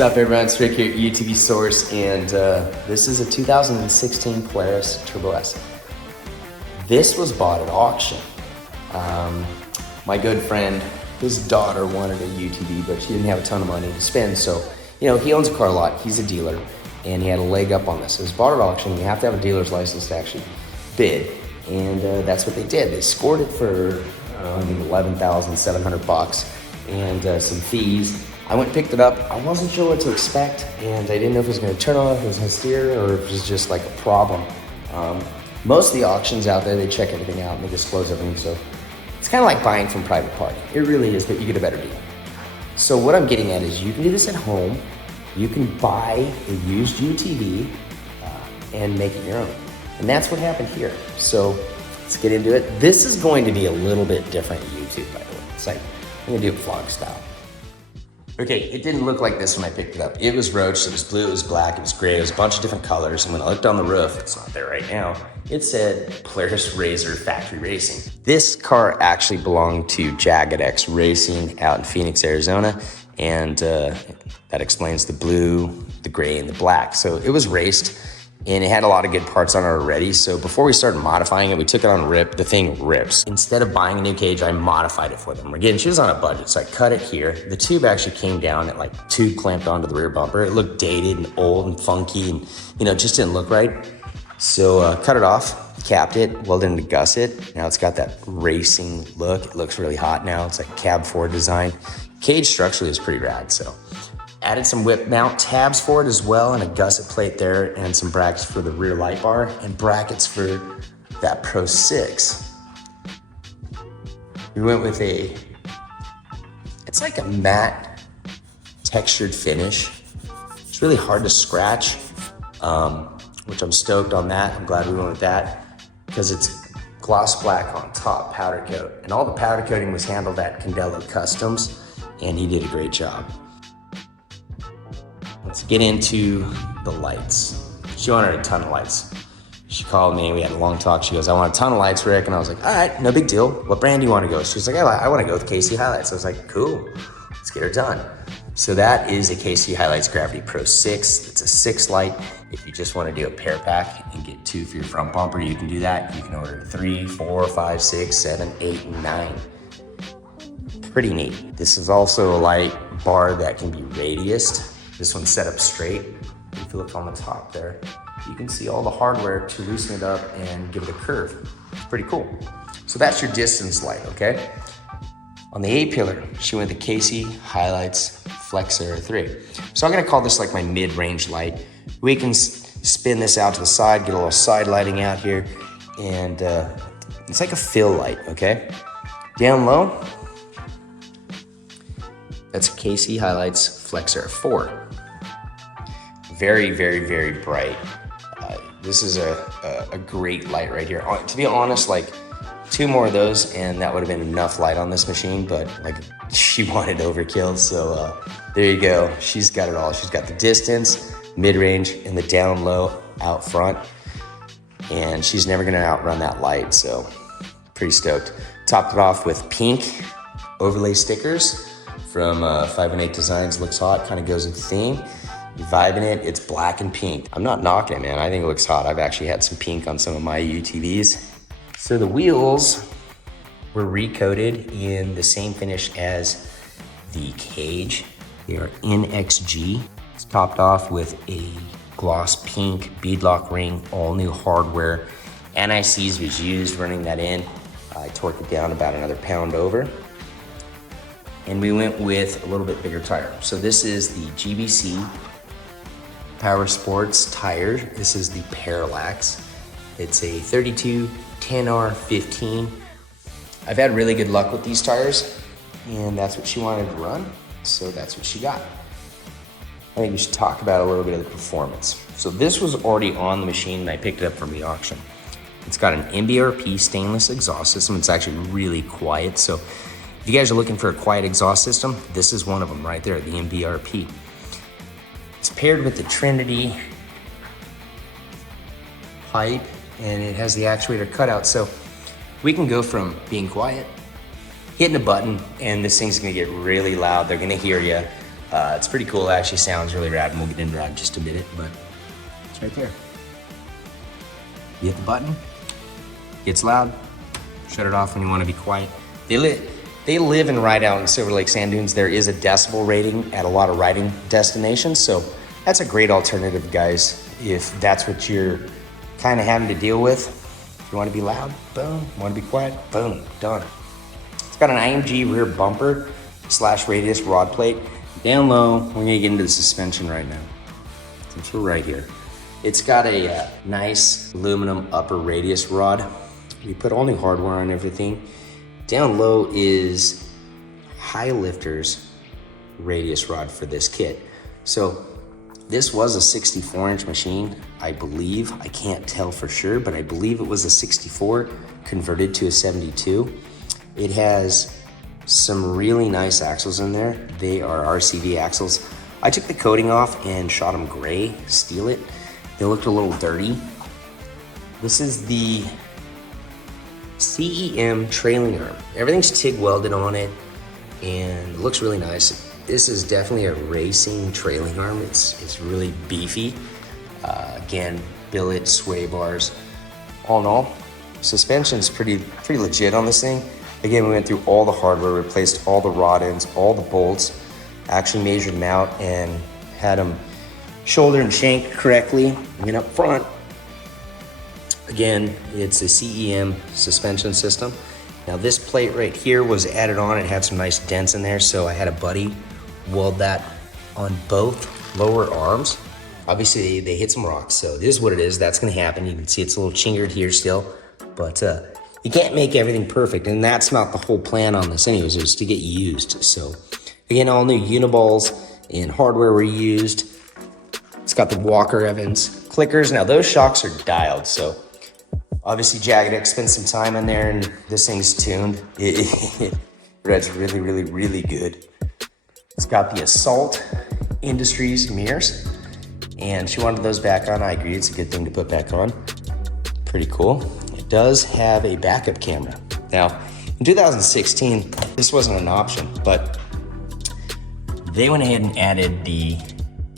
What's up everyone, it's Rick here at UTV Source, and this is a 2016 Polaris Turbo S. This was bought at auction. My good friend, his daughter wanted a UTV, but she didn't have a ton of money to spend, so he owns a car lot, he's a dealer, and he had a leg up on this. It was bought at auction. You have to have a dealer's license to actually bid, and that's what they did. They scored it for I think $11,700 and some fees. I went and picked it up. I wasn't sure what to expect, and I didn't know if it was going to turn on, if it was going to steer, or if it was just like a problem. Most of the auctions out there, they check everything out and they disclose everything, so it's kind of like buying from private party. It really is, but you get a better deal. So what I'm getting at is you can do this at home. You can buy a used UTV and make it your own. And that's what happened here. So let's get into it. This is going to be a little bit different YouTube, by the way. It's like, I'm gonna do it vlog style. Okay, it didn't look like this when I picked it up. It was roached, it was blue, it was black, it was gray, it was a bunch of different colors. And when I looked on the roof, it's not there right now, it said Polaris RZR Factory Racing. This car actually belonged to Jagged X Racing out in Phoenix, Arizona. And that explains the blue, the gray, and the black. So it was raced, and it had a lot of good parts on it already. So before we started modifying it, we took it on rip. The thing rips. Instead of buying a new cage, I modified it for them. Again, she was on a budget, so I cut it here. The tube actually came down at like tube clamped onto the rear bumper. It looked dated and old and funky, and it just didn't look right. So cut it off, capped it, welded into gusset. Now it's got that racing look. It looks really hot now. It's like cab forward design. Cage structurally is pretty rad, so. Added some whip mount tabs for it as well, and a gusset plate there, and some brackets for the rear light bar, and brackets for that Pro 6. We went with it's like a matte textured finish. It's really hard to scratch, which I'm stoked on that. I'm glad we went with that, because it's gloss black on top, powder coat. And all the powder coating was handled at Candelo Customs, and he did a great job. Let's get into the lights. She wanted a ton of lights. She called me, we had a long talk. She goes, I want a ton of lights, Rick. And I was like, all right, no big deal. What brand do you want to go? She was like, I want to go with KC Hilites. I was like, cool, let's get her done. So that is a KC Hilites Gravity Pro 6. It's a 6 light. If you just want to do a pair pack and get 2 for your front bumper, you can do that. You can order 3, 4, 5, 6, 7, 8, and 9. Pretty neat. This is also a light bar that can be radiused. This one's set up straight. If you look on the top there, you can see all the hardware to loosen it up and give it a curve. It's pretty cool. So that's your distance light, okay? On the A-pillar, she went the KC Hilites Flexer 3. So I'm gonna call this like my mid-range light. We can spin this out to the side, get a little side lighting out here, and it's like a fill light, okay? Down low, that's KC Hilites Flexer 4. Very, very, very bright. This is a great light right here. To be honest, like 2 more of those and that would have been enough light on this machine, but like she wanted overkill, so there you go. She's got it all. She's got the distance, mid-range, and the down low out front, and she's never gonna outrun that light, so pretty stoked. Topped it off with pink overlay stickers from 5 and 8 Designs. Looks hot, kind of goes with the theme. You're vibing it, it's black and pink. I'm not knocking it, man. I think it looks hot. I've actually had some pink on some of my UTVs. So the wheels were recoated in the same finish as the cage. They are NXG. It's topped off with a gloss pink beadlock ring, all new hardware. NICs was used running that in. I torqued it down about another pound over. And we went with a little bit bigger tire. So this is the GBC Powersports tire. This is the Parallax. It's a 32 10R15. I've had really good luck with these tires, and that's what she wanted to run, so that's what she got. I think we should talk about a little bit of the performance. So this was already on the machine, and I picked it up from the auction. It's got an MBRP stainless exhaust system. It's actually really quiet, so if you guys are looking for a quiet exhaust system, this is one of them right there, the MBRP. It's paired with the Trinity pipe, and it has the actuator cutout, so we can go from being quiet, hitting a button, and this thing's gonna get really loud. They're gonna hear you. It's pretty cool. It actually sounds really rad, and we'll get into that in just a minute, but it's right there. You hit the button, gets loud, shut it off when you want to be quiet. They live and ride out in Silver Lake Sand Dunes. There is a decibel rating at a lot of riding destinations, so that's a great alternative, guys, if that's what you're kind of having to deal with. If you want to be loud, boom. Want to be quiet, boom, done. It's got an IMG rear bumper / radius rod plate. Down low, we're gonna get into the suspension right now. Since we're right here. It's got a nice aluminum upper radius rod. We put all new hardware on everything. Down low is High Lifter's radius rod for this kit. So this was a 64-inch machine, I believe. I can't tell for sure, but I believe it was a 64 converted to a 72. It has some really nice axles in there. They are RCV axles. I took the coating off and shot them gray, steel it. They looked a little dirty. This is the CEM Trailing Arm. Everything's TIG welded on it and it looks really nice. This is definitely a racing trailing arm. It's really beefy. Again, billet, sway bars. All in all, suspension's pretty legit on this thing. Again, we went through all the hardware, replaced all the rod ends, all the bolts, actually measured them out and had them shoulder and shank correctly. And then up front, again, it's a CEM suspension system. Now this plate right here was added on. It had some nice dents in there, so I had a buddy weld that on both lower arms. Obviously, they hit some rocks, so this is what it is. That's gonna happen. You can see it's a little chingered here still, but you can't make everything perfect, and that's not the whole plan on this anyways, is to get used. So again, all new uniballs and hardware were used. It's got the Walker Evans clickers. Now those shocks are dialed, so obviously Jagged X spent some time in there and this thing's tuned. It rides really, really, really good. It's got the Assault Industries mirrors, and she wanted those back on. I agree, it's a good thing to put back on. Pretty cool. It does have a backup camera. Now, in 2016, this wasn't an option, but they went ahead and added the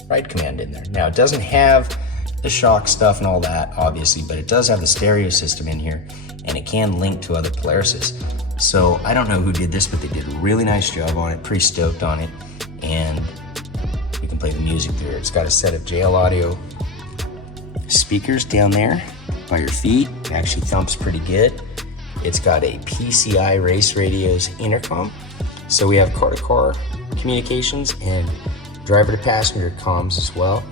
ride command in there. Now, it doesn't have the shock stuff and all that, obviously, but it does have the stereo system in here, and it can link to other Polarises. So I don't know who did this, but they did a really nice job on it, pretty stoked on it, and you can play the music through it. It's got a set of JL Audio speakers down there by your feet. It actually thumps pretty good. It's got a PCI Race Radio's intercom. So we have car-to-car communications and driver-to-passenger comms as well.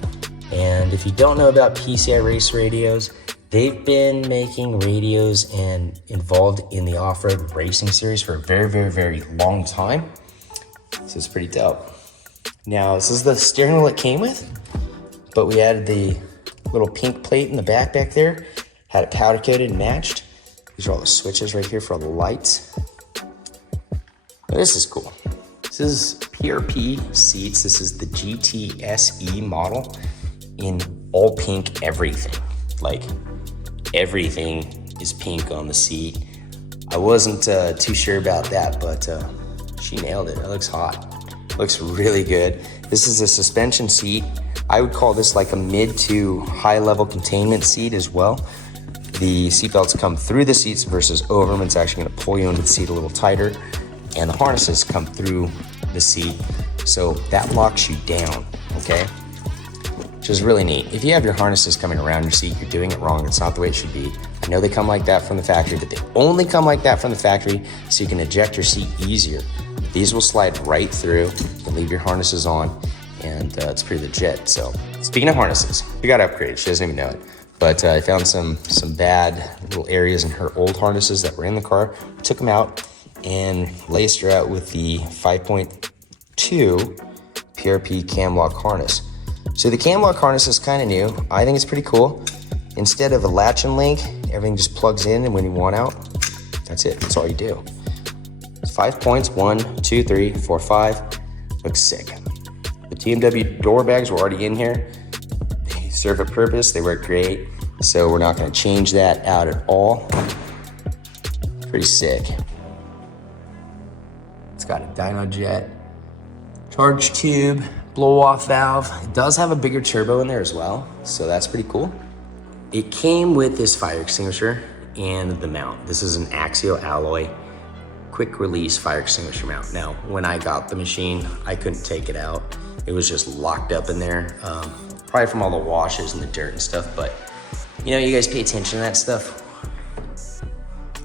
And if you don't know about PCI Race Radios, they've been making radios and involved in the off-road racing series for a very, very, very long time. So it's pretty dope. Now, this is the steering wheel it came with, but we added the little pink plate in the back there. Had it powder coated and matched. These are all the switches right here for all the lights. This is cool. This is PRP seats. This is the GT SE model in all pink everything. Like everything is pink on the seat. I wasn't too sure about that, but she nailed it. It looks hot. Looks really good. This is a suspension seat. I would call this like a mid to high level containment seat as well. The seatbelts come through the seats versus over them. It's actually gonna pull you into the seat a little tighter, and the harnesses come through the seat, so that locks you down, okay? Which is really neat. If you have your harnesses coming around your seat, you're doing it wrong. It's not the way it should be. I know they come like that from the factory, but they only come like that from the factory so you can eject your seat easier. These will slide right through. You can leave your harnesses on, and it's pretty legit. So speaking of harnesses, we got upgraded. She doesn't even know it. But I found some bad little areas in her old harnesses that were in the car. Took them out and laced her out with the 5.2 PRP cam lock harness. So the cam lock harness is kind of new. I think it's pretty cool. Instead of a latch and link, everything just plugs in, and when you want out, that's it. That's all you do. It's 5 points, 1, 2, 3, 4, 5. Looks sick. The TMW door bags were already in here. They serve a purpose. They work great. So we're not going to change that out at all. Pretty sick. It's got a dyno jet. charge tube, blow off valve. It does have a bigger turbo in there as well, so that's pretty cool. It came with this fire extinguisher and the mount. This is an Axia alloy quick release fire extinguisher mount. Now, when I got the machine, I couldn't take it out. It was just locked up in there, probably from all the washes and the dirt and stuff, but you know, you guys pay attention to that stuff.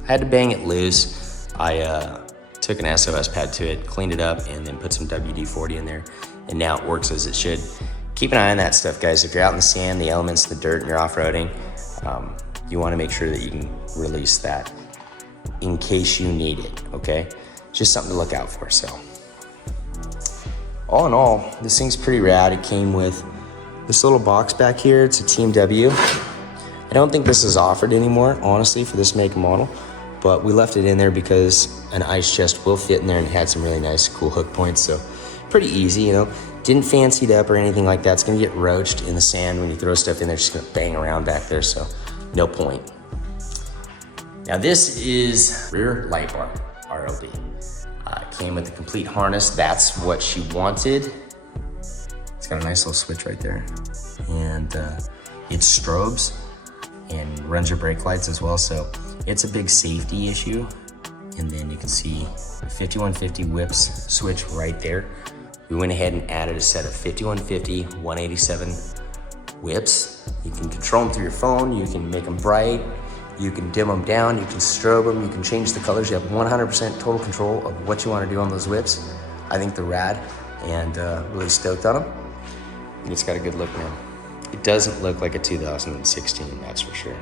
I had to bang it loose. I took an SOS pad to it, cleaned it up, and then put some WD-40 in there, and now it works as it should. Keep an eye on that stuff, guys. If you're out in the sand, the elements, the dirt, and you're off-roading, you want to make sure that you can release that in case you need it, okay? Just something to look out for. So all in all, this thing's pretty rad. It came with this little box back here. It's a TMW. I don't think this is offered anymore, honestly, for this make and model, but we left it in there because an ice chest will fit in there and had some really nice, cool hook points. So pretty easy, you know. Didn't fancy it up or anything like that. It's gonna get roached in the sand when you throw stuff in there. It's just gonna bang around back there, so no point. Now this is rear light bar, RLD. Came with the complete harness. That's what she wanted. It's got a nice little switch right there. And it strobes and runs your brake lights as well. So it's a big safety issue. And then you can see the 5150 whips switch right there. We went ahead and added a set of 5150, 187 whips. You can control them through your phone. You can make them bright. You can dim them down. You can strobe them. You can change the colors. You have 100% total control of what you want to do on those whips. I think they're rad and really stoked on them. And it's got a good look now. It doesn't look like a 2016, that's for sure.